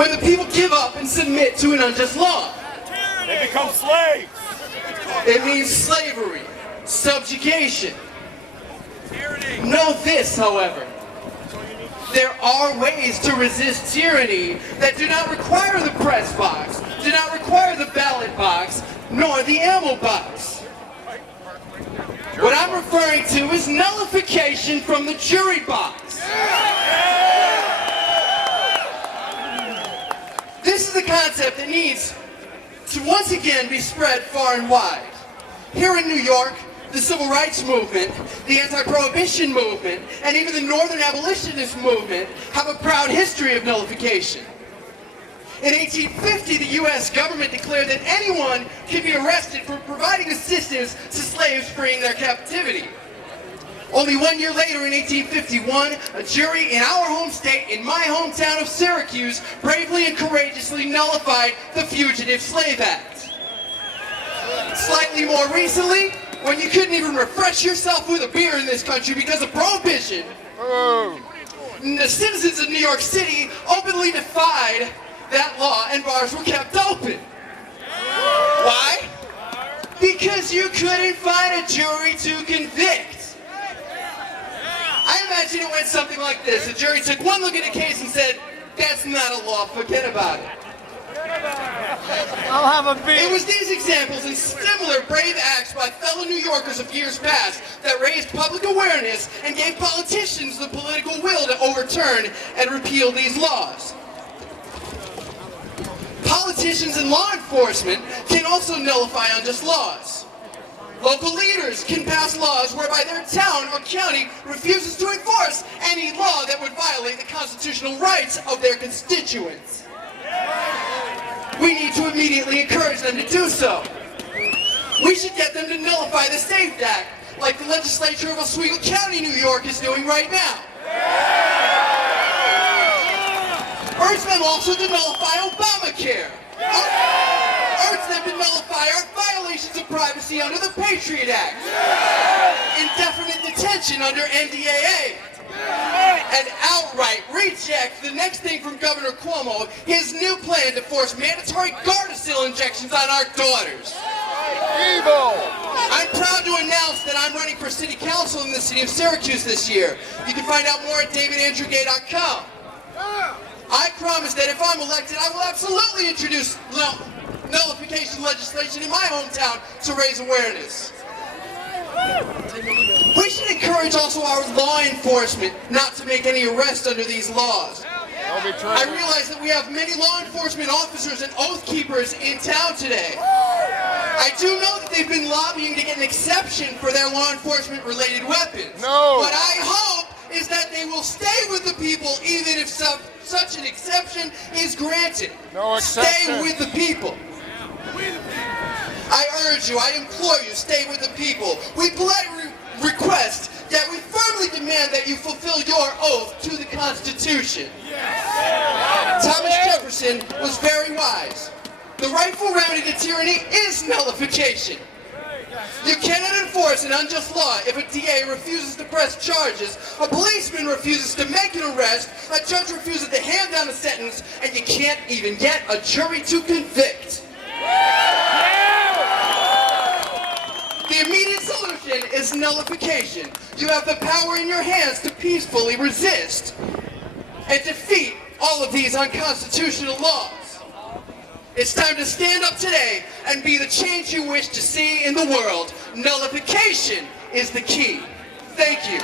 when the people give up and submit to an unjust law. They become slaves. It means slavery, subjugation. Know this, however. There are ways to resist tyranny that do not require the press box, do not require the ballot box, nor the ammo box. What I'm referring to is nullification from the jury box. This is a concept that needs to once again be spread far and wide. Here in New York, the civil rights movement, the anti-prohibition movement, and even the northern abolitionist movement have a proud history of nullification. In 1850, the U.S. government declared that anyone could be arrested for providing assistance to slaves freeing their captivity. Only 1 year later, in 1851, a jury in our home state, in my hometown of Syracuse, bravely and courageously nullified the Fugitive Slave Act. Slightly more recently, when you couldn't even refresh yourself with a beer in this country because of prohibition, the citizens of New York City openly defied that law and bars were kept open. Why? Because you couldn't find a jury to convict. I imagine it went something like this. The jury took one look at the case and said, that's not a law, forget about it. I'll have a beer. It was these examples and similar brave acts by fellow New Yorkers of years past that raised public awareness and gave politicians the political will to overturn and repeal these laws. Politicians and law enforcement can also nullify unjust laws. Local leaders can pass laws whereby their town or county refuses to enforce any law that would violate the constitutional rights of their constituents. We need to immediately encourage them to do so. We should get them to nullify the SAFE Act, like the legislature of Oswego County, New York is doing right now. Urge them also to nullify Obamacare. Urge them to nullify our violations of privacy under the Patriot Act. Indefinite detention under NDAA. And outright reject the next thing from Governor Cuomo, his new plan to force mandatory Gardasil injections on our daughters. Evil! I'm proud to announce that I'm running for city council in the city of Syracuse this year. You can find out more at davidandrewgay.com. I promise that if I'm elected, I will absolutely introduce nullification legislation in my hometown to raise awareness. We should encourage also our law enforcement not to make any arrests under these laws. I realize that we have many law enforcement officers and oath keepers in town today. I do know that they've been lobbying to get an exception for their law enforcement related weapons. What I hope is that they will stay with the people even if such an exception is granted. Stay with the people. I urge you, I implore you, stay with the people. We politely request that we firmly demand that you fulfill your oath to the Constitution. Thomas Jefferson was very wise. The rightful remedy to tyranny is nullification. You cannot enforce an unjust law if a DA refuses to press charges, a policeman refuses to make an arrest, a judge refuses to hand down a sentence, and you can't even get a jury to convict. The immediate solution is nullification. You have the power in your hands to peacefully resist and defeat all of these unconstitutional laws. It's time to stand up today and be the change you wish to see in the world. Nullification is the key. Thank you.